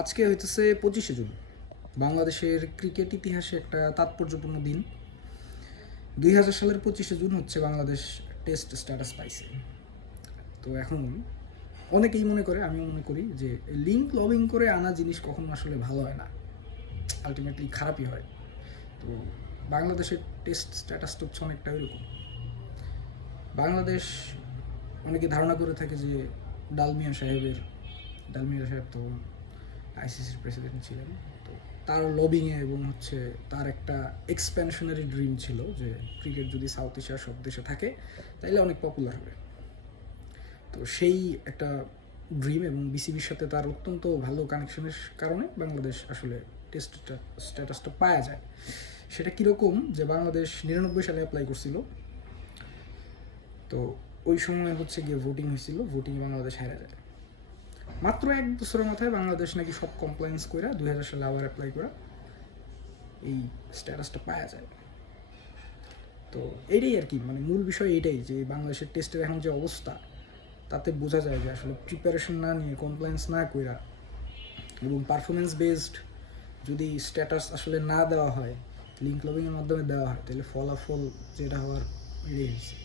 আজকে হইতেছে পঁচিশে জুন। বাংলাদেশের ক্রিকেট ইতিহাসে একটা তাৎপর্যপূর্ণ দিন। দুই হাজার সালের পঁচিশে জুন হচ্ছে বাংলাদেশ টেস্ট স্ট্যাটাস পাইছে। তো এখন অনেকেই মনে করে, আমিও মনে করি যে লিঙ্ক লবিং করে আনা জিনিস কখনো আসলে ভালো হয় না। আলটিমেটলি খারাপই হয়। তো বাংলাদেশের টেস্ট স্ট্যাটাসটা হচ্ছে অনেকটা ওইরকম। বাংলাদেশ অনেকে ধারণা করে থাকে যে ডালমিয়া সাহেবের ডালমিয়া সাহেব তো আইসিসির প্রেসিডেন্ট ছিলেন। তো তার লবিংয়ে এবং হচ্ছে তার একটা এক্সপ্যানশনারি ড্রিম ছিল যে ক্রিকেট যদি সাউথ এশিয়ার সব দেশে থাকে, তাইলে অনেক পপুলার হবে। তো সেই একটা ড্রিম এবং বিসিবির সাথে তার অত্যন্ত ভালো কানেকশনের কারণে বাংলাদেশ আসলে টেস্ট স্ট্যাটাসটা পাওয়া যায়। সেটা কীরকম যে বাংলাদেশ নিরানব্বই সালে অ্যাপ্লাই করছিল। তো ওই সময় হচ্ছে গিয়ে ভোটিং হয়েছিল ভোটিং বাংলাদেশ হেরে যায়। মাত্র এক বছরের মাথায় বাংলাদেশ নাকি সব কমপ্লায়েন্স করে দুই হাজার সালে আবার অ্যাপ্লাই করে এই স্ট্যাটাসটা পাওয়া যায়। তো এটাই আর কি মানে মূল বিষয় এটাই যে বাংলাদেশের টেস্টের এখন যে অবস্থা, তাতে বোঝা যায় যে আসলে প্রিপারেশন না নিয়ে কমপ্লায়েন্স না কইরা এবং পারফরমেন্স বেসড যদি স্ট্যাটাস আসলে না দেওয়া হয় লিঙ্ক লবিংয়ের মাধ্যমে দেওয়া হয়, তাহলে ফলাফল যেটা হওয়ার গেছে